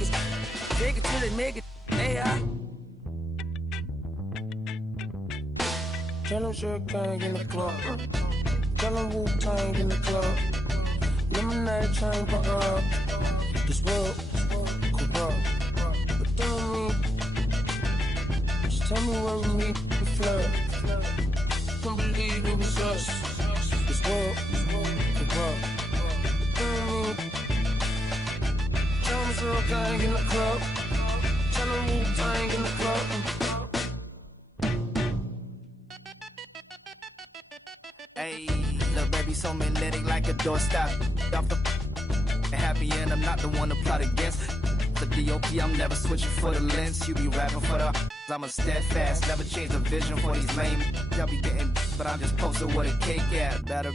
niggas. Take it to the nigga, AI. Tell them Sugar Gang in the club. Tell them Wu-Tang in the club. Lemonade chain pop up. This world corrupt. But tell me, just tell me where we meet the flood. Can't believe it was us. This world corrupt. But tell me, tell me Sugar Gang in the club. Tell them Wu-Tang in the club. Hey, little baby so magnetic like a doorstop. Off the happy end, I'm not the one to plot against. The DOP, I'm never switching for the lens. You be rapping for the I'm a steadfast, never change the vision for these lame. Y'all be getting, but I'm just posted with a cake at. Better,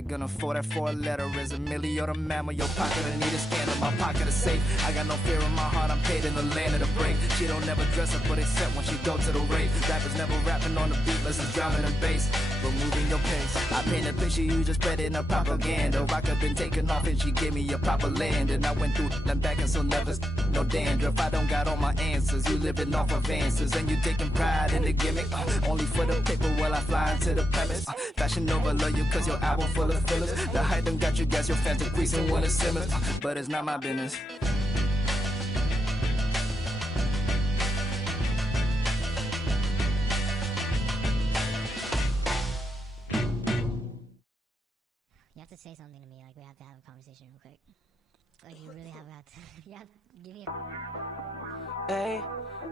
gonna afford that for a letter. Is a milli or the mammal, your pocket, I need a scan in my pocket is safe. I got no fear in my heart, I'm paid in the land of the break. She don't never dress up, but except when she go to the rave. Rappers never rapping on the beat, less is driving the bass. But moving your pace, I paint a picture, you just spread it in a propaganda. Rock up been taken off and she gave me a proper land. And I went through them back and so never, no dandruff. I don't got all my answers, you living off of answers. And you taking pride in the gimmick, only for the paper while I fly into the premise. Fashion over love you cause your album full of fillers. The hype done got you guys, your fans decreasing when it simmers. But it's not my business. You have to say something to me, like we have to have a conversation real quick. Like you really have got to, you have to give me a... Ayy,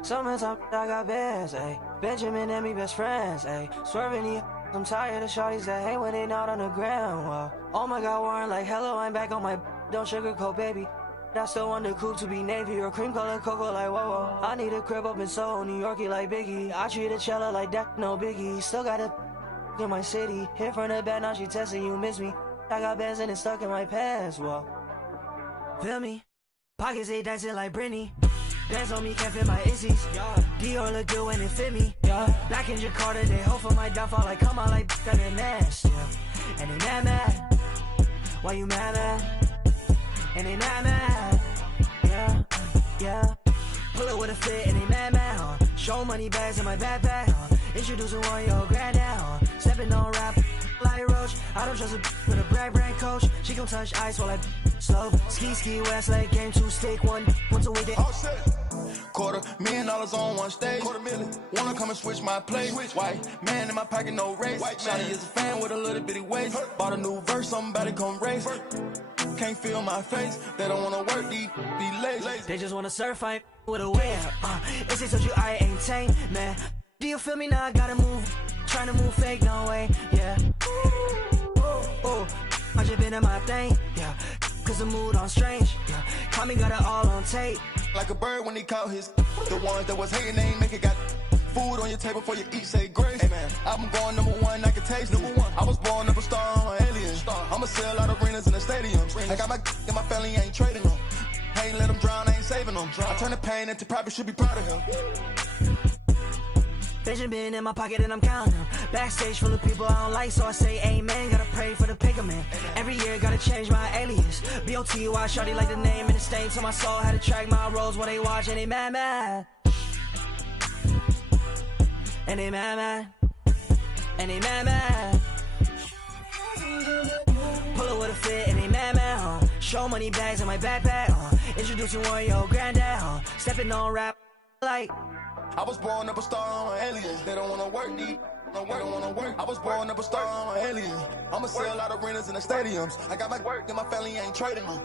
summertime, I got bands, ayy. Benjamin and me best friends, ayy. Swerving the I'm tired of shorties that hate when they not on the ground, whoa. Oh my god, Warren, like hello, I'm back on my don't sugarcoat, baby. I still want the coupe to be navy or cream color cocoa, like whoa, whoa. I need a crib up in Soho, New Yorkie like Biggie. I treat a cello like that, no biggie. Still got a in my city. Hit from the back, now she testing you, miss me. I got bands and it's stuck in my pants, whoa. Feel me? Pockets they dancing like Britney. Bands on me can't fit my issies. Dior look good when it fit me. Black in Jakarta, they hope for my downfall. Like come out like that and ass. And they mad. Why you mad? And they mad. Yeah. Pull it with a fit and they mad. Show money bags in my backpack. Introducing one your granddad. Stepping on rap like Roach. I don't trust a with a brand coach. She gon' touch ice while I slow. Ski West Lake game 2 stick once a week. They $250,000 on one stage. $250,000. Wanna come and switch my place. White man in my pocket, no race. Shawty is a fan with a little bitty waist. Bought a new verse, somebody come race. Can't feel my face. They don't wanna work, be lazy. They just wanna surf, I with a wear. If they told you I ain't tame, man. Do you feel me now? I gotta move. Trying to move fake, no way. Yeah. Ooh. I just been in my thing. Yeah. Cause the mood on strange. Yeah. Call me, got it all on tape. Like a bird when he caught his. The ones that was hating, they ain't make it. Got food on your table before you eat, say grace. Hey man, I'm going #1, I can taste it. I was born up a star, I'm an alien. I'ma sell out arenas in the stadiums. I got my and my family ain't trading them. I ain't let them drown, I ain't saving them. I turn the pain into pride, should be proud of him. Benjamin in my pocket and I'm counting them. Backstage full of people I don't like, so I say amen. Gotta pray for the pigment. Every year gotta change my alias. B-O-T-Y, shawty like the name and the stain to my soul. Had to track my roles while they watch and they mad. And they mad. And they mad. Pull it with a fit and they mad. Show money bags in my backpack. Introducing one your granddad. Stepping on rap like. I was born up a star, I'm an alien. They don't wanna work, they don't wanna work. I was born up a star, I'm an alien. I'ma sell out arenas in the stadiums. I got my work and my family ain't trading them.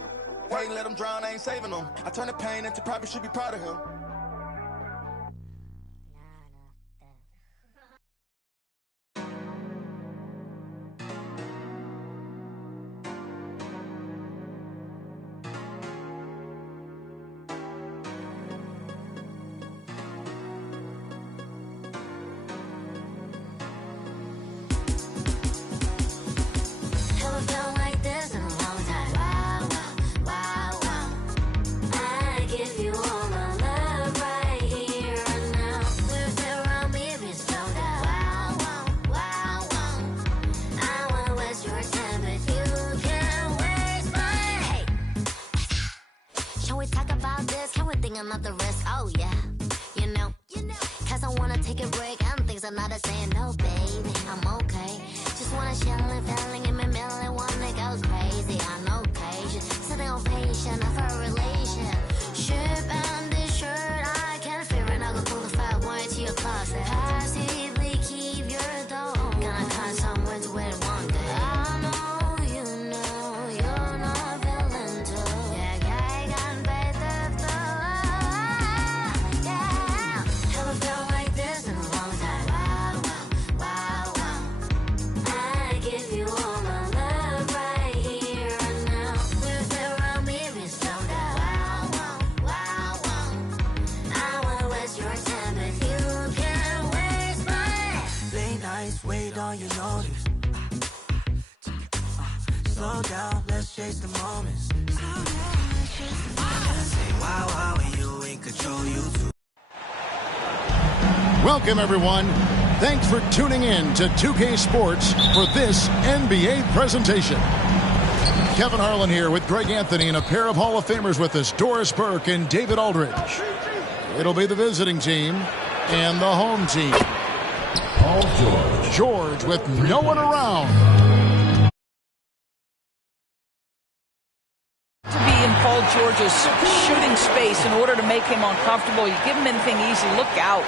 I ain't let them drown, I ain't saving them. I turn the pain into pride, should be proud of him. I give you all my love. talk about this, can we think another risk? Oh yeah, you know, cause I wanna take a break and things are not the same. No baby, I'm okay. Just wanna chill and feeling in my middle and wanna go crazy on occasion. Sitting on patient of a relationship and this shirt I can't feel it. I go pull the fat one to your closet. Passively keep your door. Gonna find somewhere to wear it one day. I know you know you're not feeling too. Yeah, I can pay the yeah. Haven't felt like this in a long time. Wow, wow, wow, wow. I give you all my love right here and now. With around me, we slow down. Wow, wow, wow, wow. I won't waste your time, but you can't waste mine. Late nights, wait on your notice. Slow down, let's chase the moments. I say wow, wow, and you in control, you too. Welcome, everyone. Thanks for tuning in to 2K Sports for this NBA presentation. Kevin Harlan here with Greg Anthony and a pair of Hall of Famers with us, Doris Burke and David Aldridge. It'll be the visiting team and the home team. George with no one around. To be in Paul George's shooting space in order to make him uncomfortable. You give him anything easy, look out.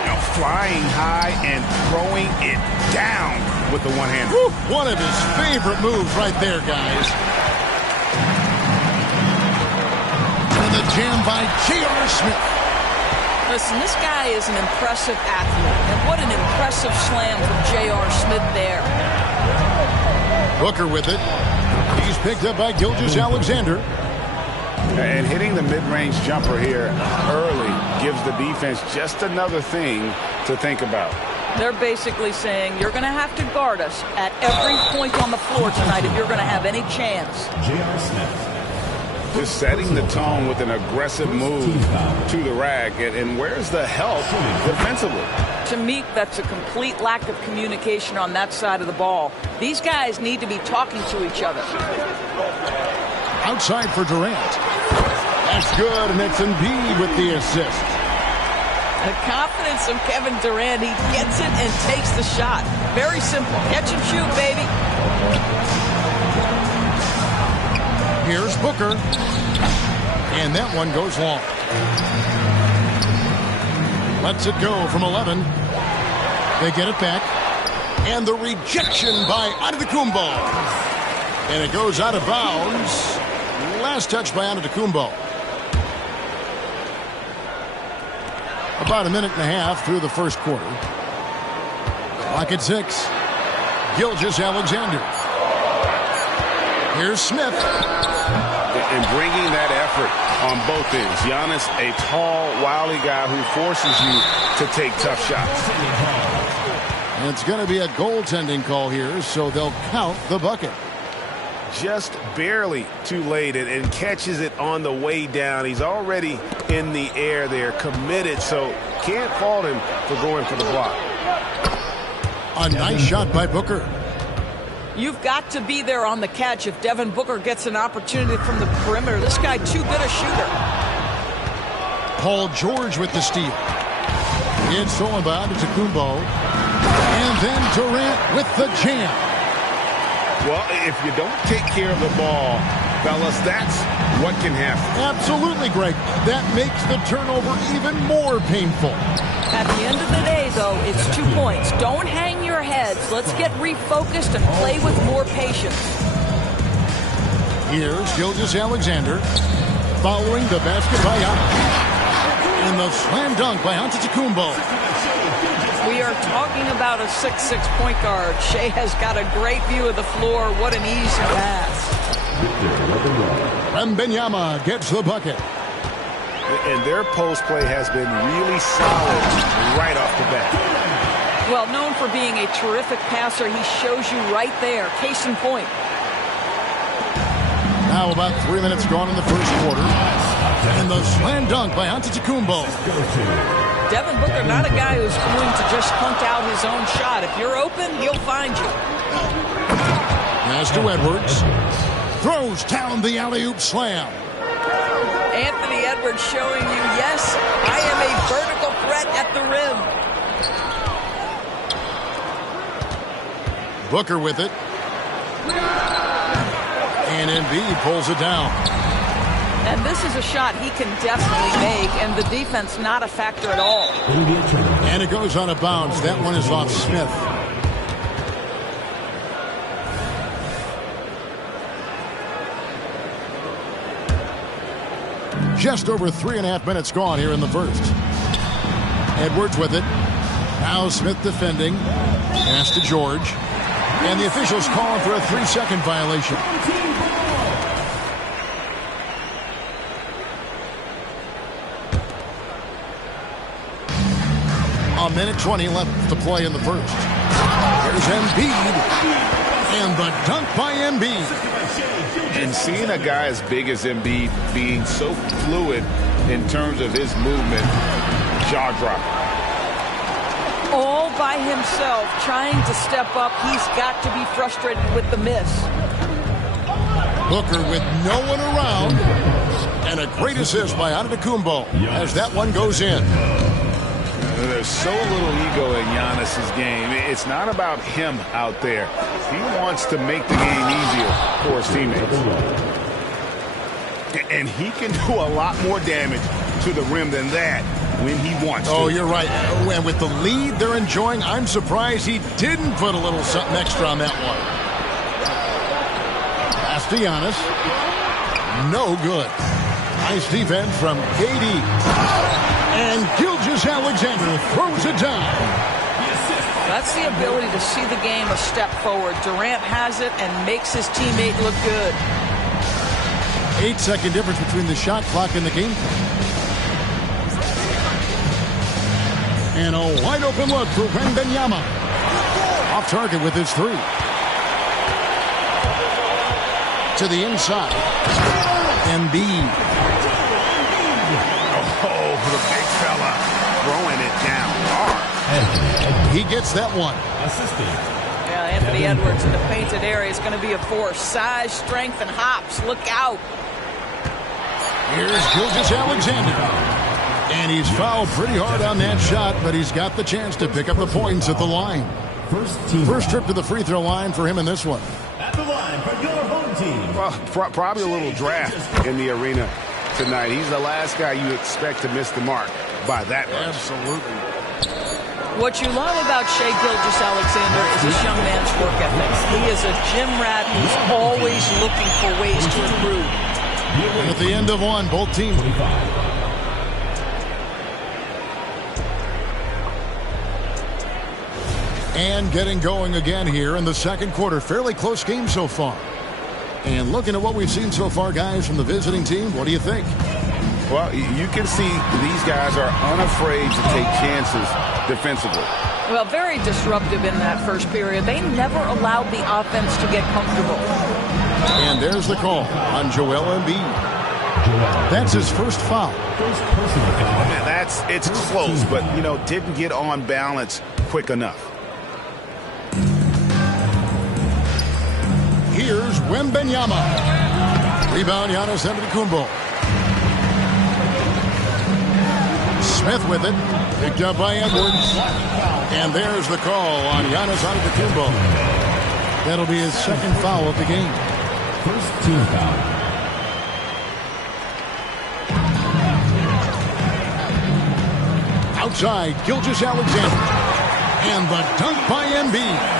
Now flying high and throwing it down with the one hand. One of his favorite moves right there, guys. And the jam by J.R. Smith. Listen, this guy is an impressive athlete. And what an impressive slam from J.R. Smith there. Booker with it. He's picked up by Gilgeous-Alexander. And hitting the mid-range jumper here early gives the defense just another thing to think about. They're basically saying you're going to have to guard us at every point on the floor tonight if you're going to have any chance. J.R. Smith. Just setting the tone with an aggressive move to the rack. And where's the help defensively? To me, that's a complete lack of communication on that side of the ball. These guys need to be talking to each other. Outside for Durant. That's good, and it's Embiid with the assist. The confidence of Kevin Durant, he gets it and takes the shot. Very simple. Catch and shoot, baby. Here's Booker. And that one goes long. Lets it go from 11. They get it back. And the rejection by Antetokounmpo. And it goes out of bounds. Last touch by Antetokounmpo. About a minute and a half through the first quarter. Clock at 6. Gilgeous-Alexander. Here's Smith. And bringing that effort on both ends. Giannis, a tall, wily guy who forces you to take tough shots. And it's going to be a goaltending call here, so they'll count the bucket. Just barely too late and catches it on the way down. He's already in the air there, committed, so can't fault him for going for the block. A nice shot by Booker. You've got to be there on the catch if Devin Booker gets an opportunity from the perimeter. This guy too good a shooter. Paul George with the steal. It's stolen by Antetokounmpo. And then Durant with the jam. Well, if you don't take care of the ball, fellas, that's what can happen. Absolutely, Greg. That makes the turnover even more painful. At the end of the day, though, it's 2 points. Don't hang your heads. Let's get refocused and play with more patience. Here's Gilgeous-Alexander following the basket by Giannis. And the slam dunk by Antetokounmpo. We are talking about a 6'6" point guard. Shea has got a great view of the floor. What an easy pass. Wembanyama gets the bucket. And their post play has been really solid right off the bat. Well, known for being a terrific passer, he shows you right there. Case in point. Now about 3 minutes gone in the first quarter. And the slam dunk by Antetokounmpo. Devin Booker, not a guy who's going to just hunt out his own shot. If you're open, he'll find you. Pass to Edwards. Throws down the alley-oop slam. Edwards showing you, yes, I am a vertical threat at the rim. Booker with it. And Embiid pulls it down. And this is a shot he can definitely make, and the defense not a factor at all. And it goes on a bounce. That one is off Smith. Just over 3.5 minutes gone here in the first. Edwards with it. Now Smith defending. Pass to George. And the officials calling for a 3-second violation. A minute 20 left to play in the first. Here's Embiid. And the dunk by Embiid. And seeing a guy as big as Embiid being so fluid in terms of his movement, jaw-dropping. All by himself, trying to step up. He's got to be frustrated with the miss. Booker with no one around. And a great assist by Antetokounmpo as that one goes in. There's so little ego in Giannis's game. It's not about him out there. He wants to make the game easier for his teammates. And he can do a lot more damage to the rim than that when he wants to. Oh, you're right. And with the lead they're enjoying, I'm surprised he didn't put a little something extra on that one. Pass to Giannis. No good. Nice defense from KD. And Gilgeous-Alexander throws it down. That's the ability to see the game a step forward. Durant has it and makes his teammate look good. 8-second difference between the shot clock and the game. And a wide open look for Wembanyama. Off target with his three. To the inside. Embiid. Oh, the big fella throwing it down hard. He gets that one. Yeah, Anthony Edwards in the painted area is going to be a force. Size, strength, and hops. Look out. Here's Gilgeous-Alexander. And he's fouled pretty hard on that shot, but he's got the chance to pick up the points at the line. First trip to the free throw line for him in this one. At the line for your home team. Well, probably a little draft in the arena tonight. He's the last guy you expect to miss the mark by that much. Absolutely. What you love about Shai Gilgeous-Alexander is this young man's work ethic. He is a gym rat who's always looking for ways to improve. At the end of one, both teams. And getting going again here in the second quarter. Fairly close game so far. And looking at what we've seen so far, guys, from the visiting team, what do you think? Well, you can see these guys are unafraid to take chances defensively. Well, very disruptive in that first period. They never allowed the offense to get comfortable. And there's the call on Joel Embiid. That's his first foul. It's close, but, didn't get on balance quick enough. Here's Wembanyama. Rebound, Giannis Antetokounmpo. Smith with it. Picked up by Edwards. And there's the call on Giannis Antetokounmpo. That'll be his second foul of the game. First team foul. Outside, Gilgeous-Alexander. And the dunk by Embiid.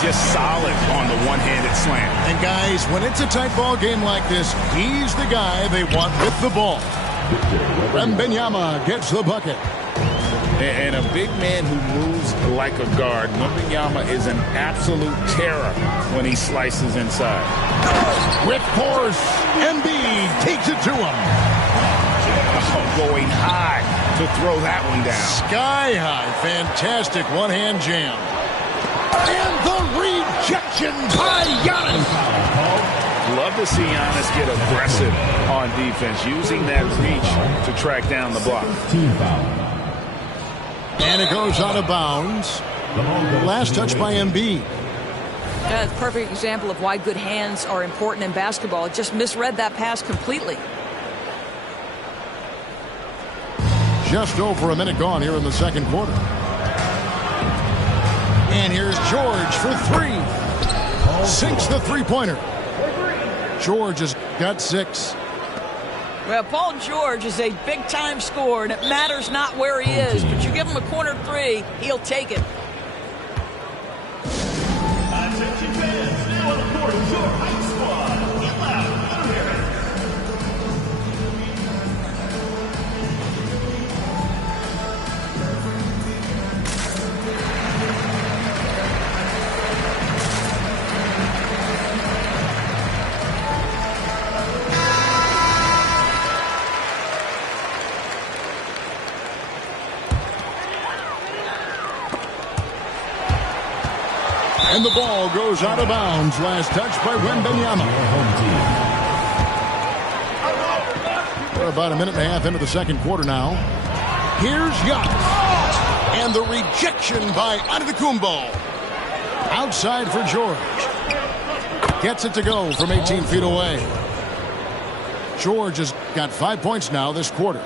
Just solid on the one-handed slam. And guys, when it's a tight ball game like this, he's the guy they want with the ball. Wembanyama gets the bucket. And a big man who moves like a guard. Wembanyama is an absolute terror when he slices inside. With force, Embiid takes it to him. Going high to throw that one down. Sky high. Fantastic one-hand jam. And the rejection by Giannis. Love to see Giannis get aggressive on defense, using that reach to track down the block. Team foul. And it goes out of bounds. Last touch by Embiid. That's a perfect example of why good hands are important in basketball. It just misread that pass completely. Just over a minute gone here in the second quarter. And here's George for three. Sinks the three-pointer. George has got 6. Well, Paul George is a big-time scorer, and it matters not where he is, but you give him a corner 3, he'll take it. Attention fans, now on the court is your hype squad. Get loud, hear it. And the ball goes out of bounds. Last touch by Wembanyama. We're about a minute and a half into the second quarter now. Here's Giannis. And the rejection by Antetokounmpo. Outside for George. Gets it to go from 18 feet away. George has got 5 points now this quarter.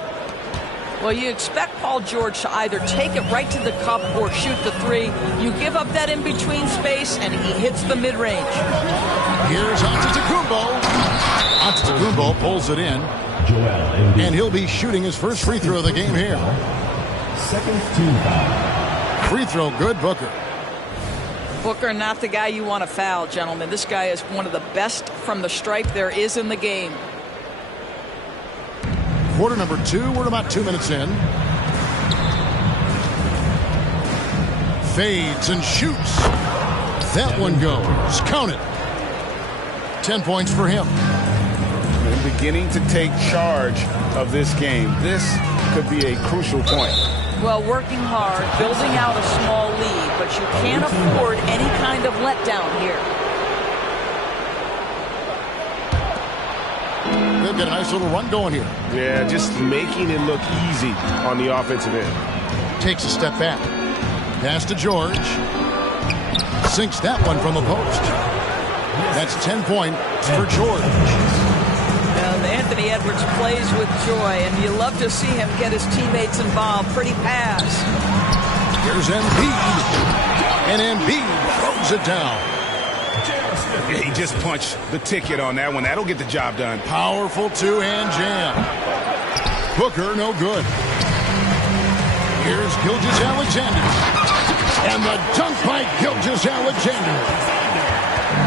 Well, you expect Paul George to either take it right to the cup or shoot the 3. You give up that in-between space, and he hits the mid-range. Here's Antetokounmpo. Antetokounmpo pulls it in. And he'll be shooting his first free throw of the game here. Second team foul. Free throw good, Booker. Booker, not the guy you want to foul, gentlemen. This guy is one of the best from the stripe there is in the game. Quarter number 2, we're about 2 minutes in. Fades and shoots. That one goes. Count it. 10 points for him. They're beginning to take charge of this game. This could be a crucial point. Well, working hard, building out a small lead, but you can't afford any kind of letdown here. They've got a nice little run going here. Yeah, just making it look easy on the offensive end. Takes a step back. Pass to George. Sinks that one from the post. That's 10 points for George. Anthony Edwards plays with joy, and you love to see him get his teammates involved. Pretty pass. Here's Embiid. And Embiid throws it down. Yeah, he just punched the ticket on that one. That'll get the job done. Powerful two-hand jam. Booker, no good. Here's Gilgeous-Alexander. And the dunk by Gilgeous-Alexander.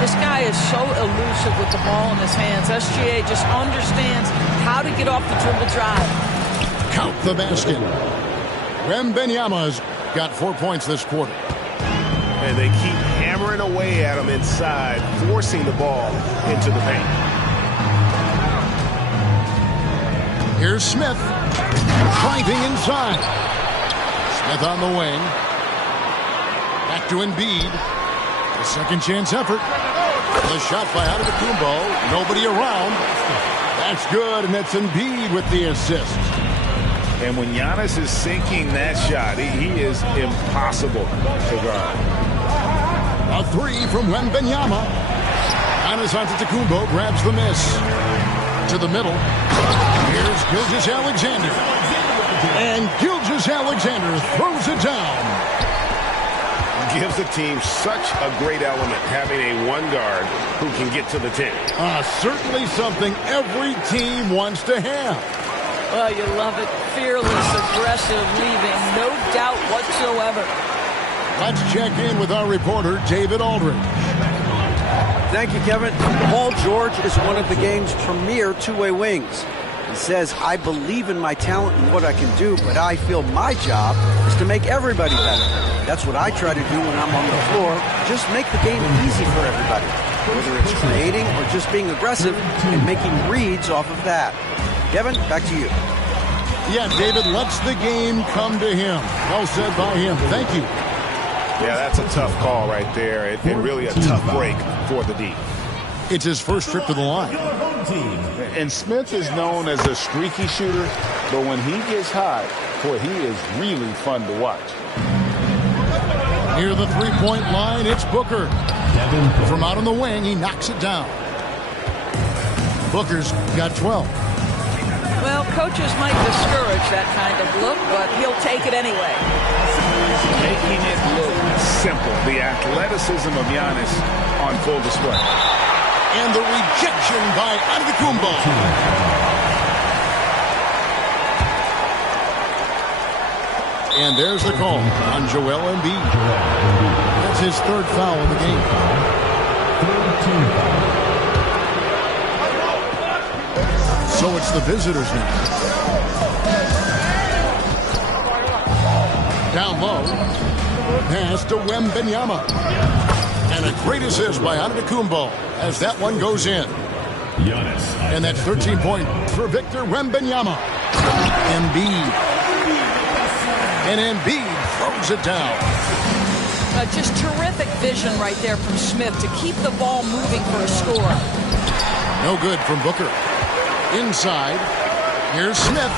This guy is so elusive with the ball in his hands. SGA just understands how to get off the dribble drive. Count the basket. Wembanyama's got 4 points this quarter. And they keep hammering away at him inside, forcing the ball into the paint. Here's Smith. Driving inside. Smith on the wing. Back to Embiid. A second chance effort. The shot by Antetokounmpo. Nobody around. That's good, and that's Embiid with the assist. And when Giannis is sinking that shot, he is impossible to guard. A 3 from Wembanyama. Giannis Antetokounmpo grabs the miss. To the middle. Here's Gilgeous-Alexander. And Gilgeous-Alexander throws it down. Gives the team such a great element having a one guard who can get to the 10. Certainly something every team wants to have. Well, you love it. Fearless, aggressive, leaving no doubt whatsoever. Let's check in with our reporter, David Aldridge. Thank you, Kevin. Paul George is one of the game's premier two-way wings. He says, I believe in my talent and what I can do, but I feel my job is to make everybody better. That's what I try to do when I'm on the floor. Just make the game easy for everybody. Whether it's creating or just being aggressive and making reads off of that. Kevin, back to you. Yeah, David lets the game come to him. Well said by him. Thank you. Yeah, that's a tough call right there. And really a tough break for the D. It's his first trip to the line. And Smith is known as a streaky shooter, but when he gets hot, boy, he is really fun to watch. Near the three-point line, it's Booker. From out on the wing, he knocks it down. Booker's got 12. Well, coaches might discourage that kind of look, but he'll take it anyway. Making it look simple. The athleticism of Giannis on full display. And the rejection by Antetokounmpo. And there's the call on Joel Embiid. That's his third foul of the game. So it's the visitors now. Down low. Pass to Wembanyama. And a great assist by Antetokounmpo as that one goes in. And that's 13 points for Victor Wembanyama. Embiid. And Embiid throws it down. Just terrific vision right there from Smith to keep the ball moving for a score. No good from Booker. Inside. Here's Smith.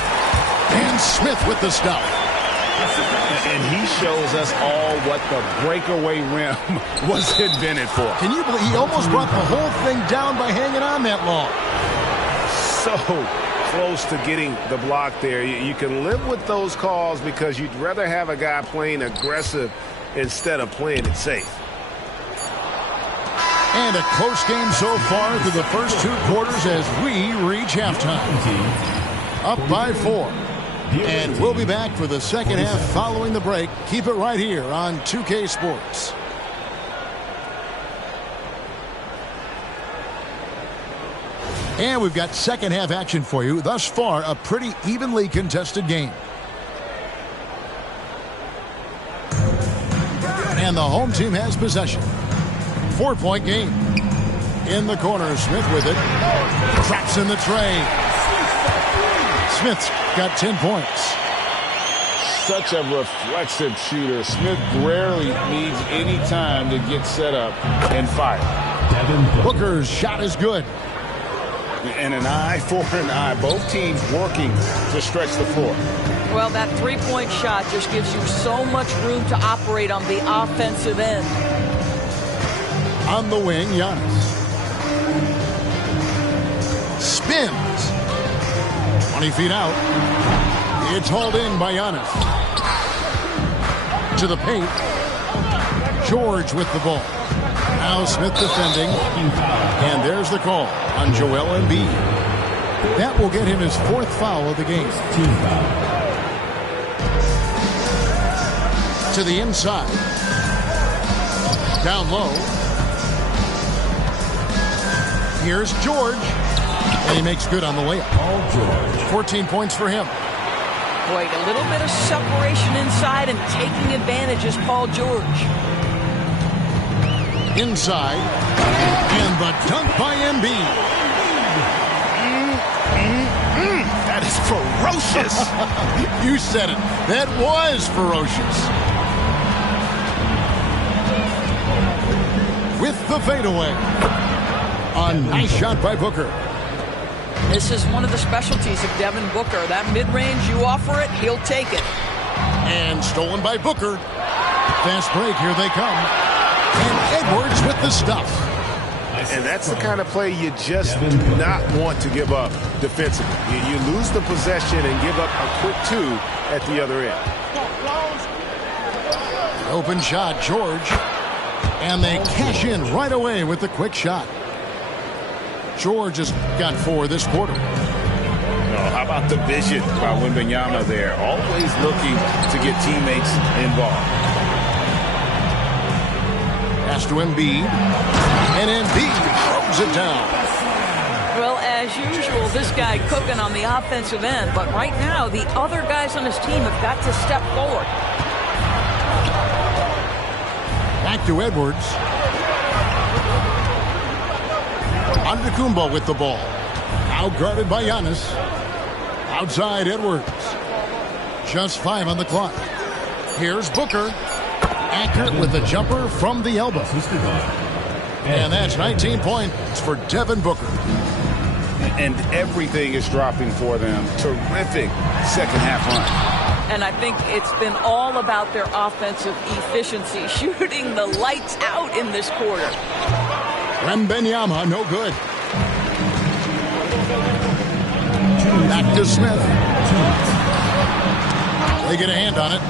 And Smith with the stop. And he shows us all what the breakaway rim was invented for. Can you believe he almost brought the whole thing down by hanging on that long? So close to getting the block there. You can live with those calls because you'd rather have a guy playing aggressive instead of playing it safe. And a close game so far through the first two quarters as we reach halftime. Up by 4. And we'll be back for the second half following the break. Keep it right here on 2K Sports. And we've got second half action for you. Thus far, a pretty evenly contested game. And the home team has possession. 4-point game. In the corner, Smith with it. Traps in the tray. Smith's got 10 points. Such a reflexive shooter. Smith rarely needs any time to get set up and fire. Booker's shot is good. And an eye for an eye. Both teams working to stretch the floor. Well, that three-point shot just gives you so much room to operate on the offensive end. On the wing, Giannis. Spins. 20 feet out. It's hauled in by Giannis. To the paint. George with the ball. Now Smith defending. And there's the call on Joel Embiid. That will get him his 4th foul of the game. To the inside. Down low. Here's George. And he makes good on the layup. 14 points for him. Boy, a little bit of separation inside and taking advantage is Paul George. Inside. And the dunk by Embiid. That is ferocious. You said it. That was ferocious. With the fadeaway. A nice shot by Booker. This is one of the specialties of Devin Booker. That mid-range, you offer it, he'll take it. And stolen by Booker. Fast break, here they come. And Edwards with the stuff. And that's the kind of play you just do not want to give up defensively. You lose the possession and give up a quick 2 at the other end. Open shot, George. And they cash in right away with the quick shot. George has got 4 this quarter. Oh, how about the vision by Wembanyama there? Always looking to get teammates involved. Pass to Embiid. And Embiid throws it down. Well, as usual, this guy cooking on the offensive end. But right now, the other guys on his team have got to step forward. Back to Edwards. Antetokounmpo with the ball. Out guarded by Giannis. Outside Edwards. Just 5 on the clock. Here's Booker. Accurate with the jumper from the elbow. And that's 19 points for Devin Booker. And everything is dropping for them. Terrific second half run. And I think it's been all about their offensive efficiency, shooting the lights out in this quarter. Wembanyama, no good. Back to Smith. They get a hand on it.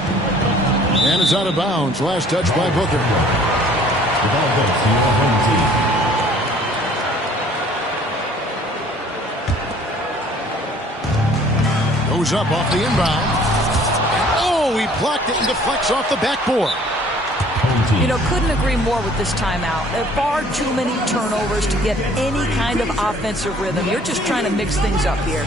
And it's out of bounds. Last touch by Booker. The ball goes to the home team. Goes up off the inbound. Oh, he blocked it and deflects off the backboard. You know, couldn't agree more with this timeout. There are far too many turnovers to get any kind of offensive rhythm. You're just trying to mix things up here.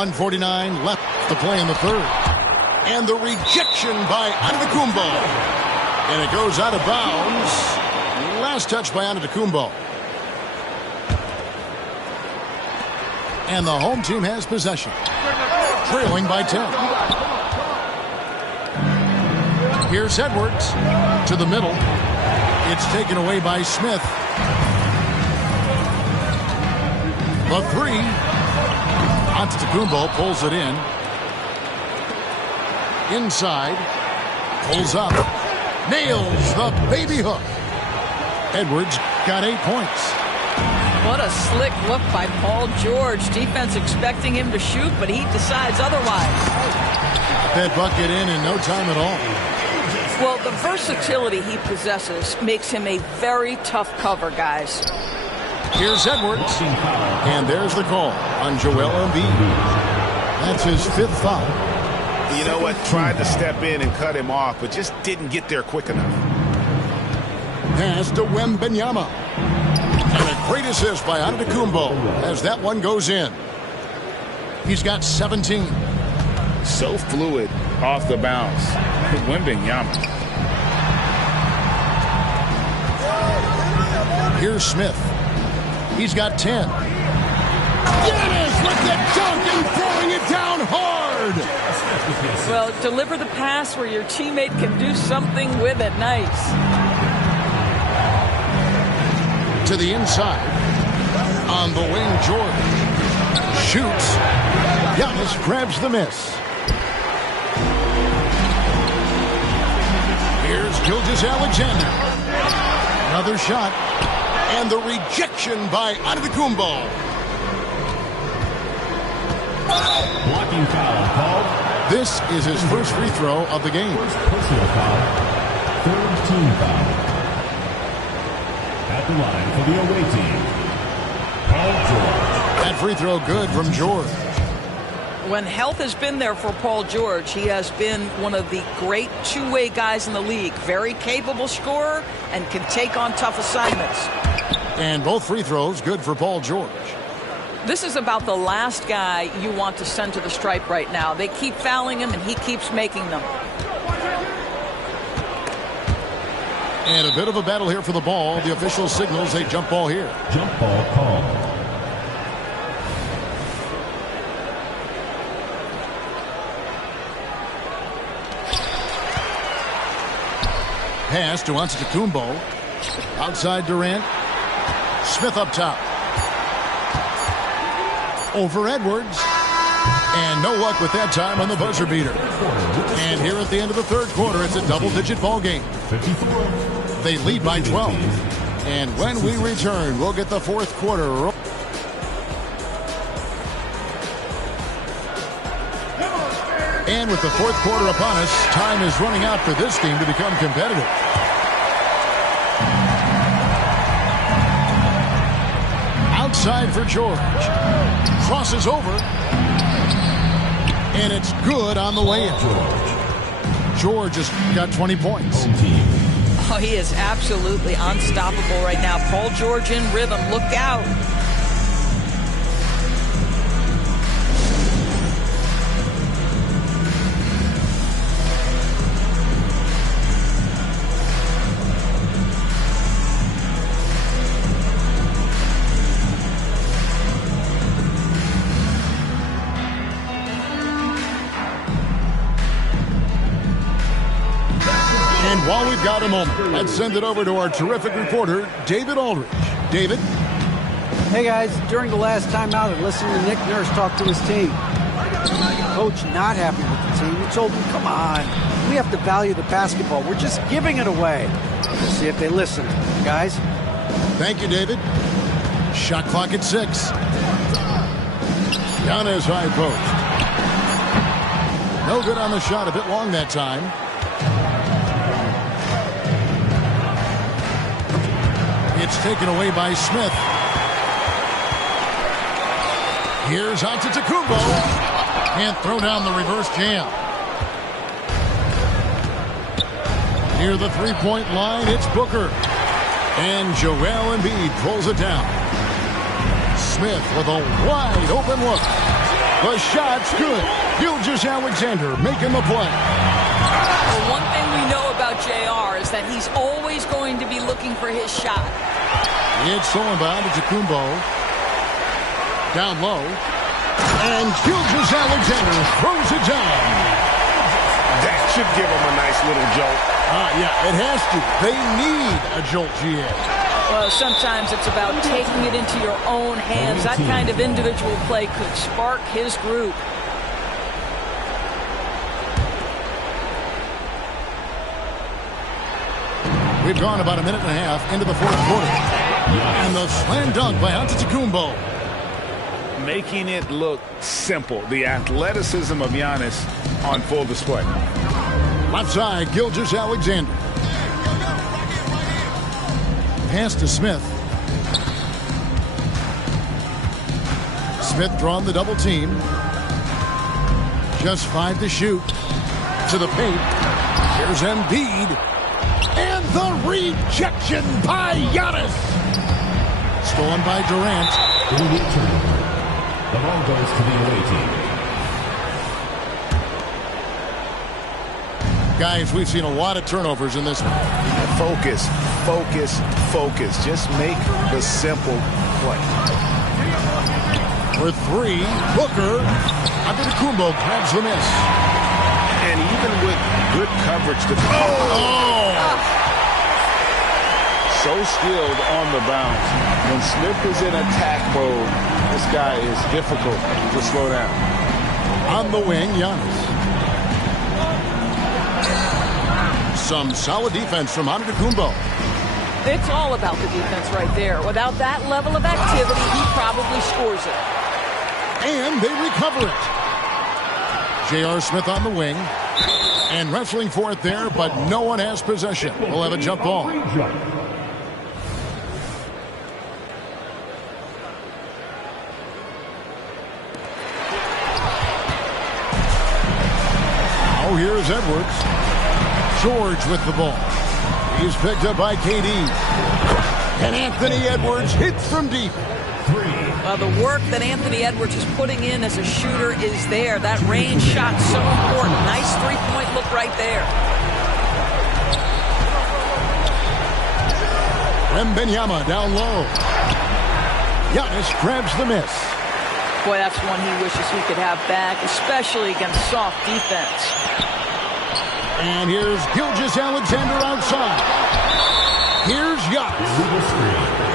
.149 left to play in the third. And the rejection by Antetokounmpo. And it goes out of bounds. Last touch by Antetokounmpo. And the home team has possession. Trailing by 10. Here's Edwards to the middle. It's taken away by Smith. The three. Antetokounmpo pulls it in. Inside. Pulls up. Nails the baby hook. Edwards got 8 points. What a slick look by Paul George. Defense expecting him to shoot, but he decides otherwise. Got that bucket in no time at all. Well, the versatility he possesses makes him a very tough cover, guys. Here's Edwards. And there's the call on Joel Embiid. That's his 5th foul. You know what? Tried to step in and cut him off, but just didn't get there quick enough. Pass to Wembanyama. And a great assist by Antetokounmpo as that one goes in. He's got 17. So fluid off the bounce. Wembanyama. Here's Smith. He's got 10. Giannis with the dunk and throwing it down hard. Well, deliver the pass where your teammate can do something with it. Nice. To the inside. On the wing, George. Shoots. Giannis grabs the miss. Here's Gilgeous-Alexander. Another shot. And the rejection by Antetokounmpo. Blocking foul called. This is his first free throw of the game. First personal foul. Third team foul. At the line for the away team, Paul George. That free throw good from George. When health has been there for Paul George, he has been one of the great two-way guys in the league. Very capable scorer and can take on tough assignments. And both free throws good for Paul George. This is about the last guy you want to send to the stripe right now. They keep fouling him, and he keeps making them. And a bit of a battle here for the ball. The official signals a jump ball here. Jump ball call. Pass to Antetokounmpo. Outside Durant. Smith up top. Over Edwards. And no luck with that time on the buzzer beater. And here at the end of the third quarter, it's a double-digit ball game. They lead by 12. And when we return, we'll get the fourth quarter. And with the fourth quarter upon us, time is running out for this team to become competitive. Outside for George. Crosses over. And it's good on the way in. George has got 20 points. Oh, he is absolutely unstoppable right now. Paul George in rhythm. Look out. While we've got a moment, let's send it over to our terrific reporter, David Aldridge. David? Hey, guys. During the last timeout, I listened to Nick Nurse talk to his team. Coach not happy with the team. He told them, come on, we have to value the basketball. We're just giving it away. We'll see if they listen. Guys? Thank you, David. Shot clock at 6. Giannis high post. No good on the shot. A bit long that time. It's taken away by Smith. Here's Antetokounmpo. Can't throw down the reverse jam. Near the three-point line, it's Booker. And Joel Embiid pulls it down. Smith with a wide open look. The shot's good. Gilgeous-Alexander making the play. Well, one thing we know about JR is that he's always going to be looking for his shot. It's stolen by Antetokounmpo. Down low. And Gilgeous-Alexander throws it down. That should give him a nice little jolt. Yeah, it has to. They need a jolt, GA. Well, sometimes it's about taking it into your own hands. That kind of individual play could spark his group. We've gone about a minute and a half into the fourth quarter. And the slam dunk by Antetokounmpo. Making it look simple. The athleticism of Giannis on full display. Left side, Gilgeous-Alexander. Pass to Smith. Smith drawn the double team. Just 5 to shoot. To the paint. Here's Embiid. And the rejection by Giannis. Stolen by Durant. The ball goes to the away team. Guys, we've seen a lot of turnovers in this one. Focus, focus, focus. Just make the simple play. For 3, Booker. Antetokounmpo grabs the miss. And even with good coverage, So skilled on the bounce. When Smith is in attack mode, this guy is difficult to slow down. On the wing, Giannis. Some solid defense from Antetokounmpo. It's all about the defense right there. Without that level of activity, he probably scores it. And they recover it. J.R. Smith on the wing. And wrestling for it there, but no one has possession. We'll have a jump ball. Oh, here's Edwards. George with the ball. He's picked up by KD. And Anthony Edwards hits from deep. The work that Anthony Edwards is putting in as a shooter is there. That range shot so important. Nice three-point look right there. Wembanyama down low. Giannis grabs the miss. Boy, that's one he wishes he could have back, especially against soft defense. And here's Gilgeous-Alexander outside. Here's Giannis.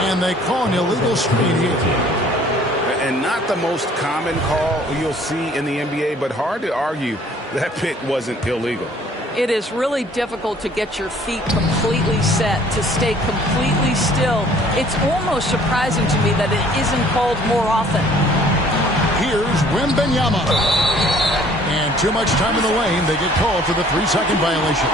And they call an illegal screen here. And not the most common call you'll see in the NBA, but hard to argue that pick wasn't illegal. It is really difficult to get your feet completely set, to stay completely still. It's almost surprising to me that it isn't called more often. Here's Wembanyama. And too much time in the lane. They get called for the 3-second violation.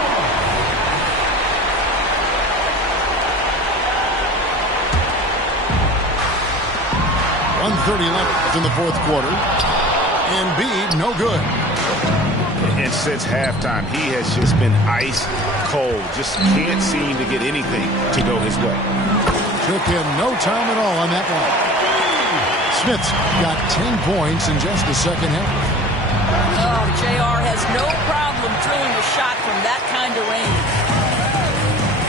.130 left in the fourth quarter. Embiid, no good. And since halftime, he has just been ice cold. Just can't seem to get anything to go his way. Took him no time at all on that one. Smith's got 10 points in just the second half. Oh, JR has no problem drilling a shot from that kind of range.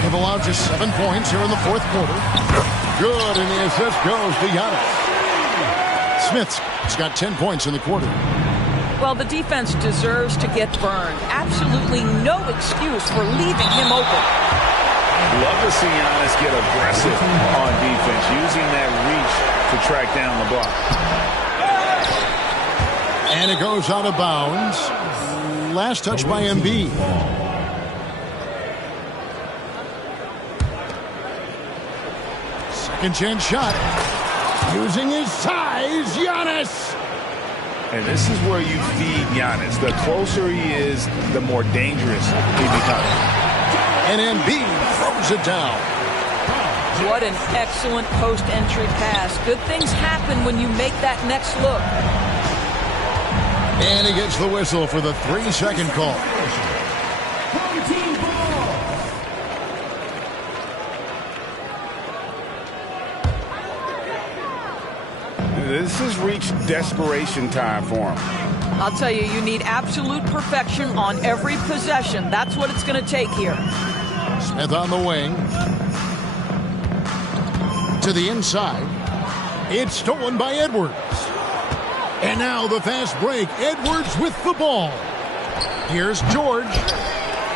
They've allowed just 7 points here in the fourth quarter. Good, and the assist goes to Giannis. Smith's got 10 points in the quarter. Well, the defense deserves to get burned. Absolutely no excuse for leaving him open. Love to see Giannis get aggressive on defense, using that reach to track down the block. And it goes out of bounds. Last touch by Embiid. Second chance shot. Using his size, Giannis. And this is where you feed Giannis. The closer he is, the more dangerous he becomes. And Embiid throws it down. What an excellent post-entry pass. Good things happen when you make that next look. And he gets the whistle for the 3-second call. This has reached desperation time for him. I'll tell you, you need absolute perfection on every possession. That's what it's going to take here. Smith on the wing. To the inside. It's stolen by Edwards. And now the fast break. Edwards with the ball. Here's George.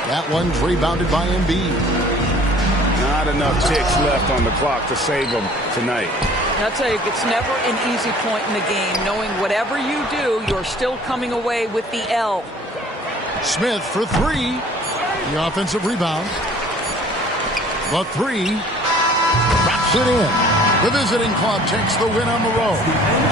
That one's rebounded by Embiid. Not enough ticks left on the clock to save him tonight. I'll tell you, it's never an easy point in the game, knowing whatever you do, you're still coming away with the L. Smith for three. The offensive rebound. The three. Wraps it in. The visiting club takes the win on the road.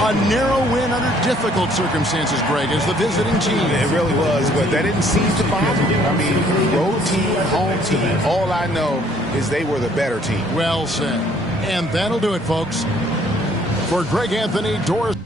A narrow win under difficult circumstances, Greg, as the visiting team. It really was, but that didn't seem to bother me. I mean, road team, home team, all I know is they were the better team. Well said. And that'll do it, folks. For Greg Anthony, Doris.